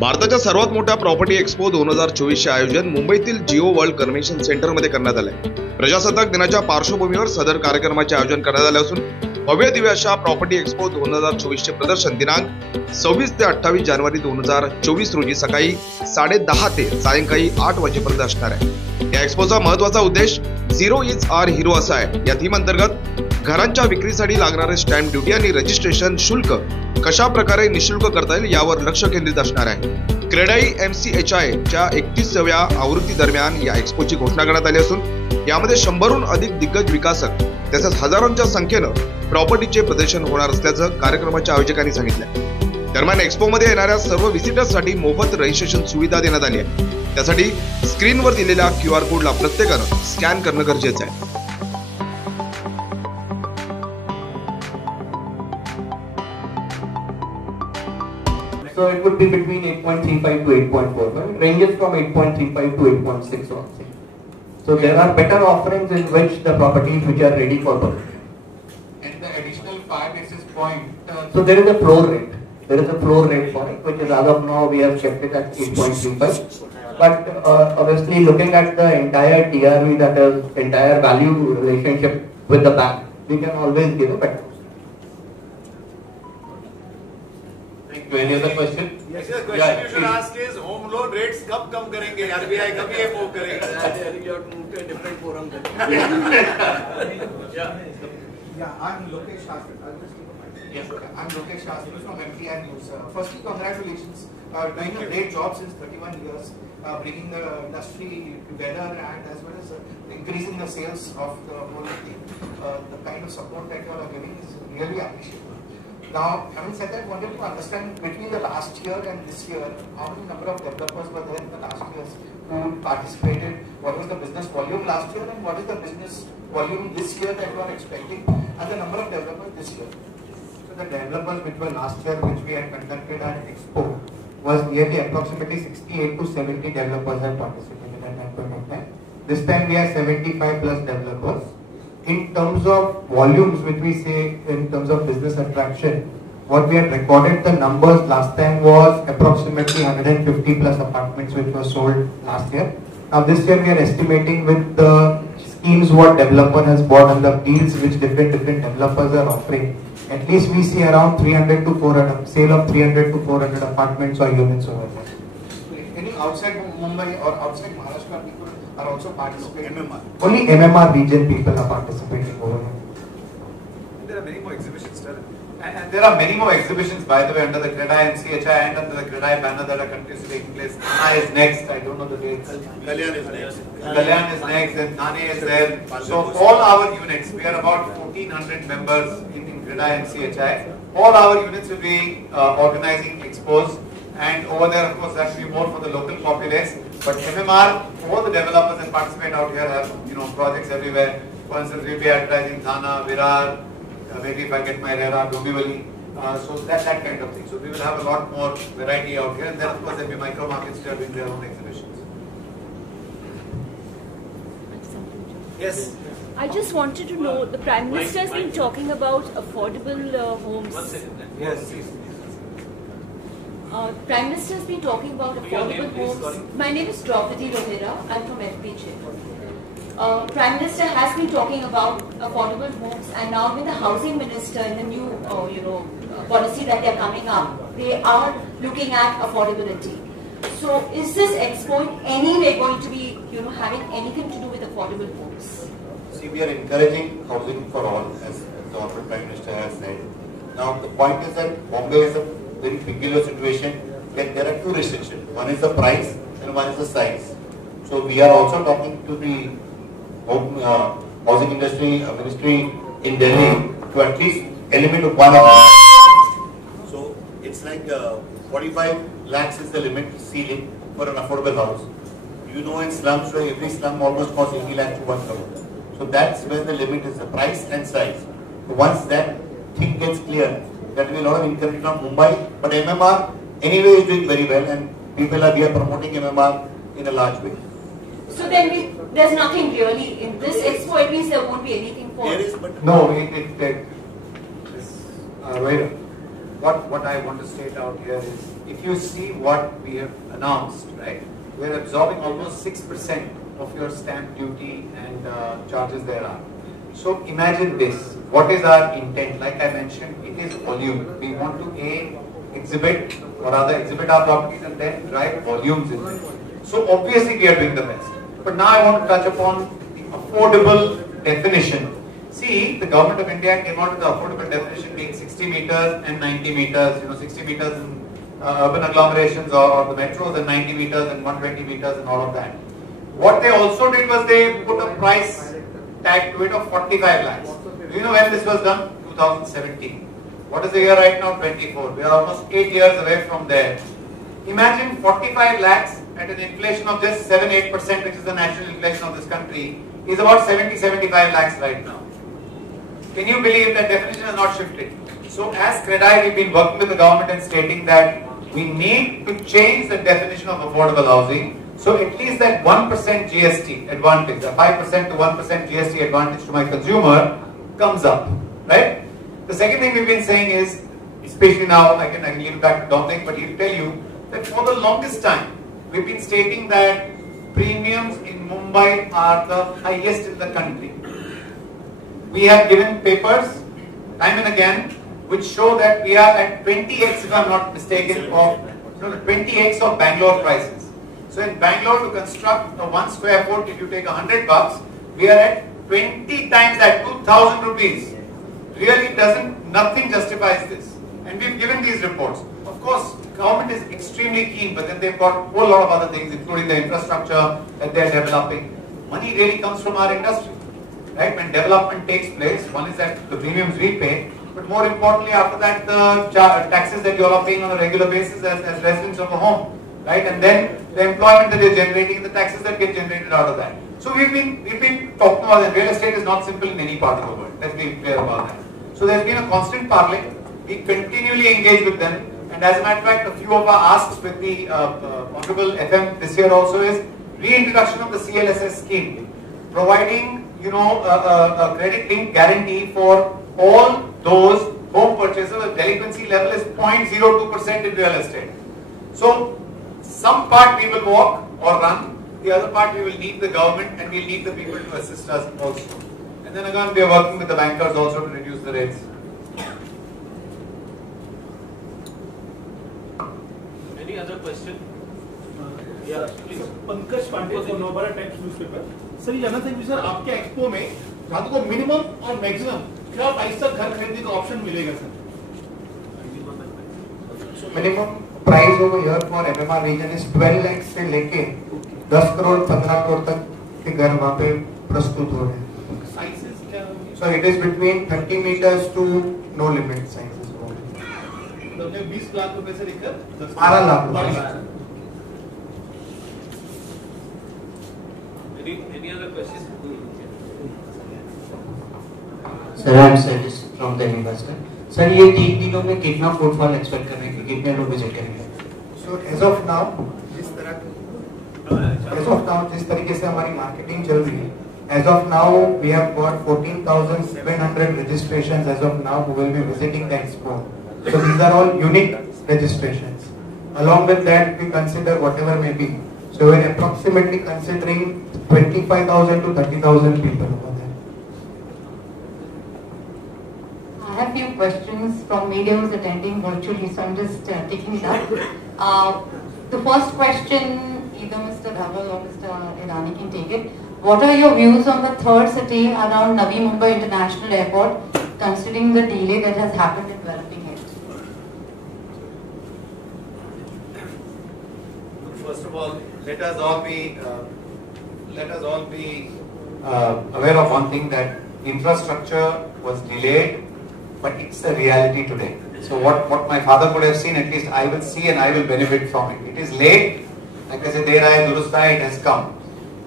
भारताच्या सर्वात मोठ्या प्रॉपर्टी एक्स्पो 2024 चे आयोजन मुंबईतील जिओ वर्ल्ड कन्व्हेन्शन सेंटर मध्ये करण्यात आले. प्रजासत्ताक दिनाच्या पार्श्वभूमीवर सदर कार्यक्रमाचे आयोजन करण्यात आले असून भव्य दिव्य अशा प्रॉपर्टी एक्स्पो 2024 चे प्रदर्शन दिनांक 26 ते 28 जानेवारी 2024 रोजी सकाळी 10:30 ते सायंकाळी 8 वाजेपर्यंत असणार आहे. या एक्स्पोचा महत्त्वाचा उद्देश झिरो इज आर हिरो असा आहे. या थीम अंतर्गत घरांच्या विक्रीसाठी लागणारे स्टॅम्प ड्युटी आणि रजिस्ट्रेशन शुल्क कशा प्रकारे निशुल्क करता येईल यावर लक्ष केंद्रित असणार आहे. CREDAI-MCHI च्या 31व्या आवृत्ती दरम्यान या एक्स्पोची घोषणा करण्यात आली असून यामध्ये 100हून अधिक दिग्गज विकासक तसेच हजारोंच्या संख्येनं प्रॉपर्टीचे प्रदर्शन होणार असल्याचं कार्यक्रमाच्या आयोजकांनी सांगितलं. दरम्यान एक्स्पोमध्ये येणाऱ्या सर्व व्हिजिटर्ससाठी मोफत रजिस्ट्रेशन सुविधा देण्यात आली आहे. त्यासाठी स्क्रीनवर दिलेल्या QR कोडला प्रत्येकानं स्कॅन करणं गरजेचं आहे. So it would be between 8.35 to 8.45. It ranges from 8.35 to 8.6 also. So there are better offerings in which the properties which are ready for purchase. And the additional 5 basis point. So there is a floor rate. There is a floor rate for it, which is as of now we have kept it at 8.35. But obviously looking at the entire TRV, that is entire value relationship with the bank, we can always give a better. Any other question? Yes, the question you should ask is home loan rates कब कम करेंगे? RBI कब ये move करेगा? I think you have to move to a different forum then. Yeah, I'm Lokesh Shastri. I'll just give a mic. Yes, I'm Lokesh Shastri from MTI News. Firstly, congratulations. Doing a great job since 31 years, bringing the industry together and as well as increasing the sales of the whole thing. The kind of support that you all are giving is really appreciable. Now, having said that, I wanted to understand between the last year and this year, how many number of developers were there in the last years who participated? What was the business volume last year, and what is the business volume this year that you are expecting, and the number of developers this year? So the developers which were last year, which we had conducted at Expo, was nearly approximately 68 to 70 developers have participated at that point of time. This time we have 75 plus developers. In terms of volumes, which we say in terms of business attraction, what we had recorded the numbers last time was approximately 150 plus apartments which were sold last year. Now this year we are estimating with the schemes what developer has bought and the deals which different developers are offering, at least we see around 300 to 400 sale of 300 to 400 apartments or units over there. Any outside Mumbai or outside Maharashtra people are also participating? MMR. Only MMR region people are participating over here. There are many more exhibitions, sir. And there are many more exhibitions, by the way, under the CREDAI-MCHI and under the CREDAI banner that are continuously taking place. Thane is next. I don't know the dates. Kalyan is next. Kalyan is next, and Thane is there. So all our units, we are about 1400 members in CREDAI-MCHI. All our units will be organizing expos. And over there, of course, that will be more for the local populace. But MMR, all the developers that participate out here have, projects everywhere. For instance, we'll be advertising Thana, Virar, maybe if I get my RERA, Dombivali. So that kind of thing. So we will have a lot more variety out here. And then, of course, there will be micro markets that are doing their own exhibitions. Yes. I just wanted to know, the Prime Minister has been talking about affordable homes. 1 second. Yes. Prime Minister has been talking about affordable homes. My name is Draupadi Rohira. I'm from FPJ. Prime Minister has been talking about affordable homes, and now with the Housing Minister and the new, policy that they are coming up, they are looking at affordability. So, is this expo in any way going to be, having anything to do with affordable homes? See, we are encouraging housing for all, as the Honorable Prime Minister has said. Now, the point is that Bombay is a very peculiar situation where there are two restrictions. One is the price and one is the size. So we are also talking to the housing industry ministry in Delhi to at least eliminate one of them. So it's like 45 lakhs is the limit ceiling for an affordable house. In slums where every slum almost costs 80 lakhs to 1 crore. So that's where the limit is, the price and size. So once that thing gets clear, that will be a lot of encouragement from Mumbai, but MMR anyway is doing very well, and we are promoting MMR in a large way. So then there's nothing really in this expo, at least there won't be anything for. There is, but No, wait. what I want to state out here is, if you see what we have announced, right, we are absorbing almost 6% of your stamp duty and charges there are. So imagine this. What is our intent? Like I mentioned, it is volume. We want to exhibit our properties and then drive volumes in them. So obviously we are doing the best. But now I want to touch upon the affordable definition. See, the government of India came out with the affordable definition being 60 meters and 90 meters. 60 meters in urban agglomerations or the metros, and 90 meters and 120 meters and all of that. What they also did was they put a price tag to it of 45 lakhs. Do you know when this was done? 2017. What is the year right now? 24. We are almost 8 years away from there. Imagine 45 lakhs at an inflation of just 7-8%, which is the national inflation of this country, is about 70-75 lakhs right now. Can you believe that definition has not shifted? So as CREDAI, we've been working with the government and stating that we need to change the definition of affordable housing. So at least that 1% GST advantage, the 5% to 1% GST advantage to my consumer comes up, right? The second thing we've been saying is, especially now, I can leave it back to Dominic, but he'll tell you that for the longest time, we've been stating that premiums in Mumbai are the highest in the country. We have given papers time and again which show that we are at 20x, if I'm not mistaken, of 20x of Bangalore prices. So in Bangalore, to construct a 1 square foot, if you take $100, we are at 20 times that, 2,000 rupees. Really nothing justifies this. And we've given these reports. Of course, government is extremely keen, but then they've got a whole lot of other things, including the infrastructure that they're developing. Money really comes from our industry, right? When development takes place, one is that the premiums we pay, but more importantly, after that, the taxes that you all are paying on a regular basis as residents of a home, right? And then the employment that you're generating, the taxes that get generated out of that. So we've been talking about that. Real estate is not simple in any part of the world. Let's be clear about that. So there's been a constant parley. We continually engage with them. And as a matter of fact, a few of our asks with the Honorable FM this year also is reintroduction of the CLSS scheme, providing a credit link guarantee for all those home purchases. The delinquency level is 0.02% in real estate. So some part we will walk or run, the other part we will need the government and we'll need the people to assist us also. And then again we are working with the bankers also to reduce the rates. Any other question? Yeah, please. Pankaj Pandey from Bharat Times newspaper. Sir, ये जानना था कि sir आपके expo में रातों को minimum और maximum क्या प्राइस तक घर खरीदने का ऑप्शन मिलेगा sir? So minimum price over here for MMR region is 12 lakhs से लेके 10 करोड़ 15 करोड़ तक के घर वहाँ पे प्रस्तुत हो रहे हैं. Sizes क्या होंगे? So it is between 30 meters to no limit sizes. तो 20 लाख रुपए से लेकर 12 lakh. Any other questions? Sir, I am Sajis from the Investor. Sir, ये 3 दिनों में कितना फुटफॉल एक्सपेक्ट करें कि कितने लोग विजिट करेंगे? So as of now, जिस तरीके से हमारी मार्केटिंग चल रही है, as of now we have got 14,700 registrations as of now who will be visiting the expo. So these are all unique registrations. Along with that, we consider whatever may be. So we're approximately considering 25,000 to 30,000 people over there. I have few questions from media who's attending virtually, so I'm just taking it up. The first question, either Mr. Dhaval or Mr. Irani can take it. What are your views on the third city around Navi Mumbai International Airport, considering the delay that has happened in developing it? First of all, let us all be aware of one thing, that infrastructure was delayed, but it's a reality today. So what my father could have seen, at least I will see and I will benefit from it. It is late, like I said, it has come.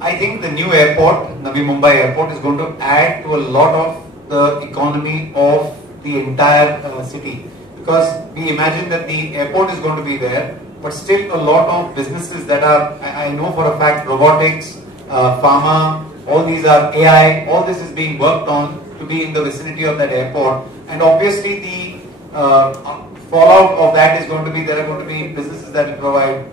I think the new airport, Navi Mumbai Airport, is going to add to a lot of the economy of the entire city, because we imagine that the airport is going to be there, but still a lot of businesses that are, I know for a fact, robotics, pharma, all these are AI, all this is being worked on to be in the vicinity of that airport. And obviously the fallout of that is going to be, there are going to be businesses that will provide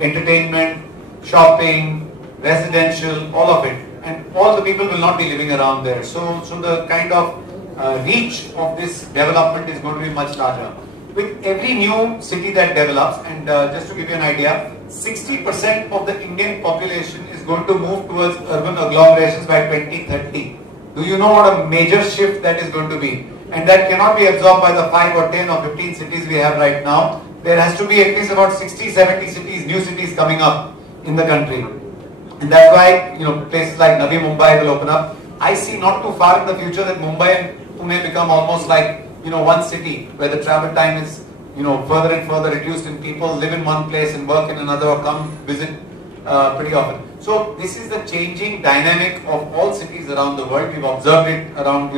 entertainment, shopping, residential, all of it. And all the people will not be living around there. So the kind of reach of this development is going to be much larger. With every new city that develops, and just to give you an idea, 60% of the Indian population is going to move towards urban agglomerations by 2030. Do you know what a major shift that is going to be? And that cannot be absorbed by the 5 or 10 or 15 cities we have right now. There has to be at least about 60, 70 cities, new cities coming up in the country. And that's why, places like Navi Mumbai will open up. I see not too far in the future that Mumbai and Pune become almost like, one city where the travel time is, further and further reduced, and people live in one place and work in another or come visit pretty often. So this is the changing dynamic of all cities around the world. We've observed it around,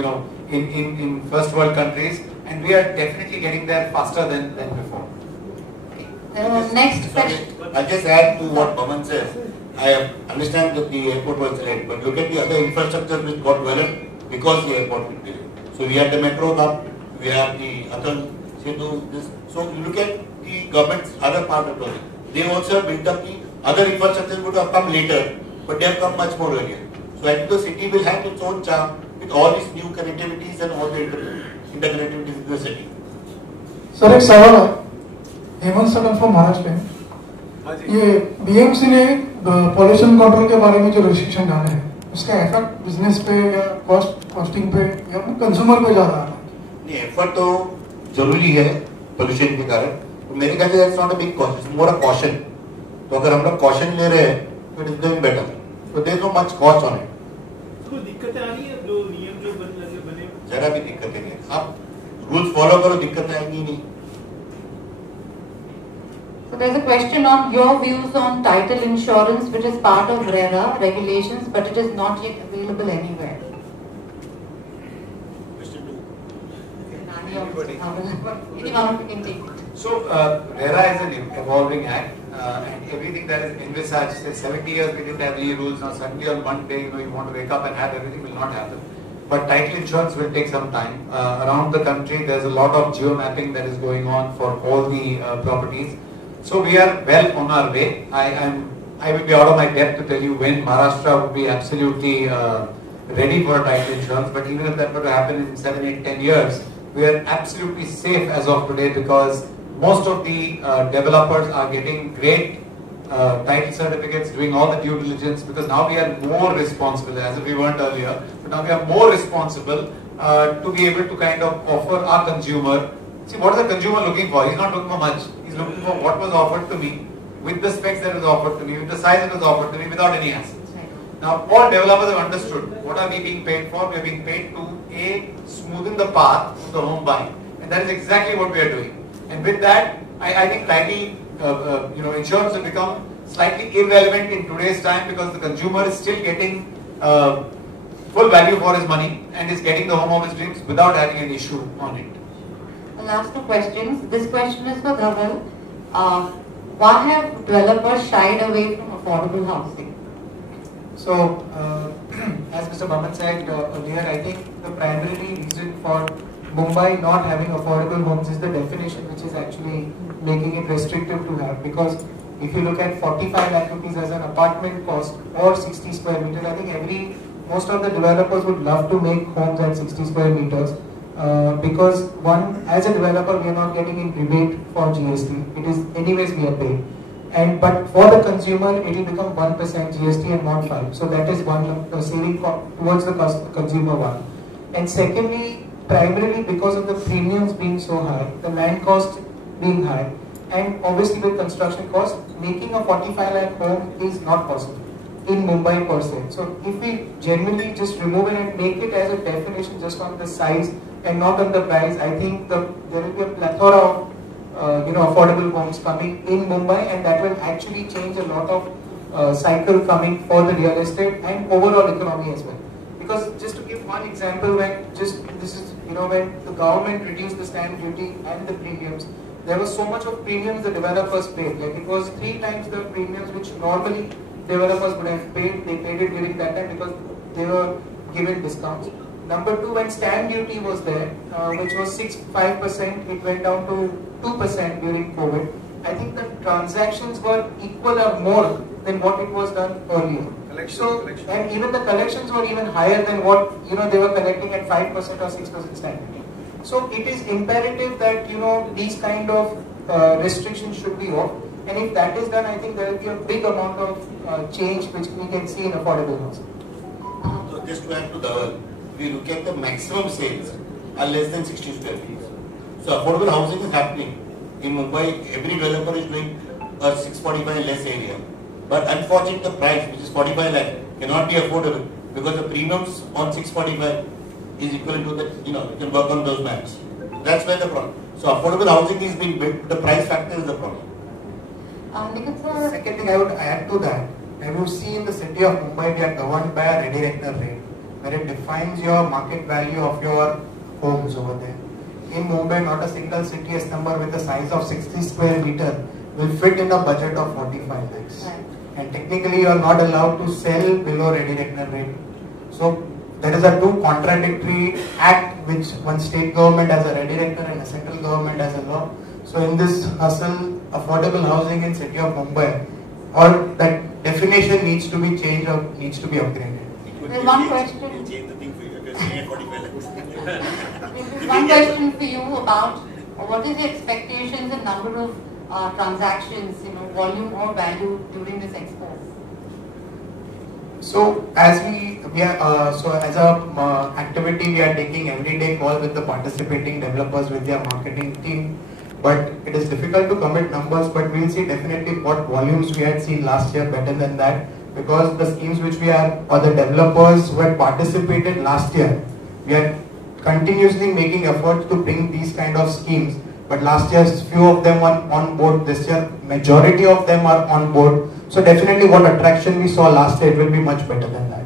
in first world countries, and we are definitely getting there faster than before. Next question. I'll just add to what Bhavan says. I understand that the airport was delayed, but look at the other infrastructure which got developed because the airport was delayed. So we had the metro hub, we have the Atal Setu, this. So you look at the government's other part of the project. They also have built up the other infrastructure would have come later, but they have come much more earlier. So I think the city will have its own charm with all these new connectivities and all the interconnectivities in the city. Sir एक सवाल है, हेमंत सगन from Maharashtra. ये BMC ने pollution control के बारे में जो रिस्ट्रिक्शन डाले हैं, उसका इफेक्ट बिजनेस पे या कॉस्टिंग पे या कंज्यूमर पे ज्यादा आ रहा है? नहीं, एफर्ट तो जरूरी है पोल्यूशन के कारण, तो मेरे ख्याल से that's not a big cost, it's more a caution. तो अगर हम लोग कॉशन ले रहे हैं तो इट इज डूइंग बेटर, तो there is no much cost on it. कोई दिक्कतें आ रही है जो नियम जो बने? जरा भी दिक्कतें नहीं, आप रूल्स फॉलो करो, दिक्कतें आएंगी नहीं। So there's a question on your views on title insurance, which is part of RERA regulations, but it is not yet available anywhere. Anyone of you can take it. So RERA is an evolving act, and everything that is envisaged, say 70 years we didn't have any rules, now suddenly on one day you want to wake up and have everything, will not happen. But title insurance will take some time. Around the country there's a lot of geo-mapping that is going on for all the properties. So we are well on our way. I will be out of my depth to tell you when Maharashtra will be absolutely ready for title insurance, but even if that were to happen in 7, 8, 10 years, we are absolutely safe as of today because most of the developers are getting great title certificates, doing all the due diligence, because now we are more responsible, as if we weren't earlier, but now we are more responsible to be able to kind of offer our consumer. See, what is the consumer looking for? He's not looking for much. He's looking for what was offered to me, with the specs that was offered to me, with the size that was offered to me, without any hassles. Now, all developers have understood what are we being paid for. We are being paid to smoothen the path of the home buying, and that is exactly what we are doing. And with that, I think title, insurance will become slightly irrelevant in today's time because the consumer is still getting full value for his money and is getting the home of his dreams without having an issue on it. The last two questions. This question is for Dhaval. Why have developers shied away from affordable housing? So, as Mr. Bharat said earlier, I think the primary reason for Mumbai not having affordable homes is the definition which is actually making it restrictive to have. Because if you look at 45 lakh rupees as an apartment cost or 60 square meters, I think most of the developers would love to make homes at 60 square meters. Because one, as a developer, we are not getting in rebate for GST. It is anyways we are paid. But for the consumer, it will become 1% GST and not 5%. So that is one saving towards the consumer one. And secondly, primarily because of the premiums being so high, the land cost being high, and obviously with construction cost, making a 45 lakh home is not possible in Mumbai per se. So if we genuinely just remove it and make it as a definition just on the size and not on the price, I think there will be a plethora of affordable homes coming in Mumbai, and that will actually change a lot of cycle coming for the real estate and overall economy as well. Because just to give one example, when the government reduced the stamp duty and the premiums, there was so much of premiums the developers paid. Like it was 3 times the premiums which normally developers would have paid. They paid it during that time because they were given discounts. Number two, when stamp duty was there, which was 5%, it went down to 2% during COVID. I think the transactions were equal or more than what it was done earlier. And even the collections were even higher than what they were collecting at 5% or 6% stamp duty. So it is imperative that these kind of restrictions should be off. And if that is done, I think there will be a big amount of change which we can see in affordable housing. So just to add to the, we look at the maximum sales are less than 60 square feet. So affordable housing is happening. In Mumbai, every developer is doing a 645 less area. But unfortunately, the price, which is 45 lakh, cannot be affordable because the premiums on 645 is equivalent to that, you can work on those maps. That's where the problem. So affordable housing is being built, the price factor is the problem. Second thing I would add to that, I would see in the city of Mumbai, we are governed by a ready reckoner rate, where it defines your market value of your homes over there. In Mumbai, not a single CTS number with a size of 60 square meter will fit in a budget of 45 lakhs. Right. And technically, you are not allowed to sell below ready reckoner rate. So there is a two contradictory act, which one state government has a ready reckoner and a central government has a law. So in this hustle, affordable housing in city of Mumbai, or that definition needs to be changed or needs to be upgraded. There's one question. We'll change the thing for you. You're saying 45 lakhs. There's one question for you about what is the expectations and number of transactions, volume or value during this expo? So as as a activity, we are taking everyday call with the participating developers with their marketing team. But it is difficult to commit numbers, but we'll see definitely what volumes we had seen last year better than that, because the schemes which we are, or the developers who had participated last year, we are continuously making efforts to bring these kind of schemes. But last year, few of them were on board. This year, majority of them are on board. So definitely what attraction we saw last year, it will be much better than that.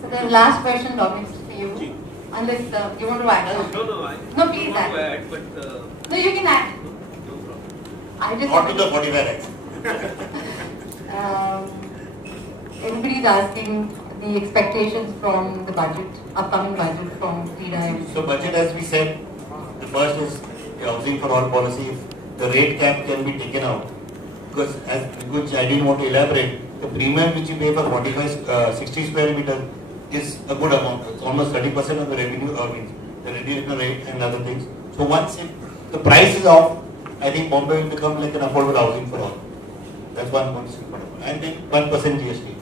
So the last question, Dominic, for you. Unless you want to add. No, please add. No, you can add. I just Not to the 45 lakhs. Everybody is asking the expectations from the budget, upcoming budget from CREDAI-MCHI. So budget, as we said, the first is the housing for all policy. If the rate cap can be taken out, because which I didn't want to elaborate, the premium which you pay for 60 square meter is a good amount. It's almost 30% of the revenue, the revenue rate and other things. So once the price is off, I think Bombay will become like an affordable housing for all. That's one. And then 1% GST.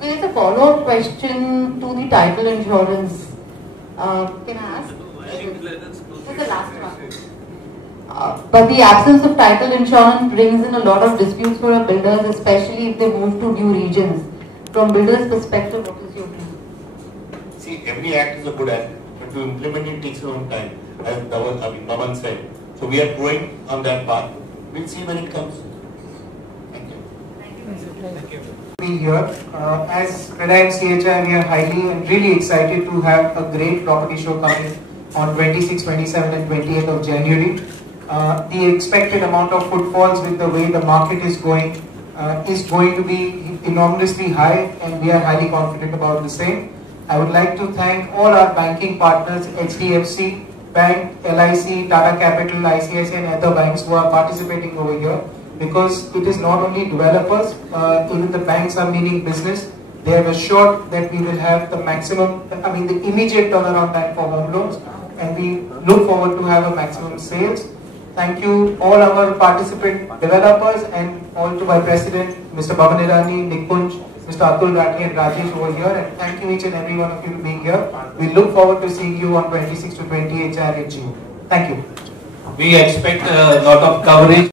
There is a follow-up question to the title insurance. Can I ask? This is the last one. But the absence of title insurance brings in a lot of disputes for our builders, especially if they move to new regions. From builders' perspective, what is your view? See, every act is a good act, but to implement it takes a long time, as Bhavan said. So we are going on that path. We'll see when it comes. Thank you. Thank you. Be here. As CREDAI-MCHI, we are highly and really excited to have a great property show coming on 26, 27 and 28th of January. The expected amount of footfalls with the way the market is going to be enormously high, and we are highly confident about the same. I would like to thank all our banking partners, HDFC Bank, LIC, Tata Capital, ICICI and other banks who are participating over here, because it is not only developers, even the banks are meaning business. They have assured that we will have the maximum, the immediate turnaround time for home loans, and we look forward to have a maximum sales. Thank you all our participant developers and all to my president, Mr. Bhavan Irani, Nikunj, Mr. Atul Rathi and Rajesh over here, and thank you each and every one of you for being here. We look forward to seeing you on 26 to 28 January. Thank you. We expect a lot of coverage.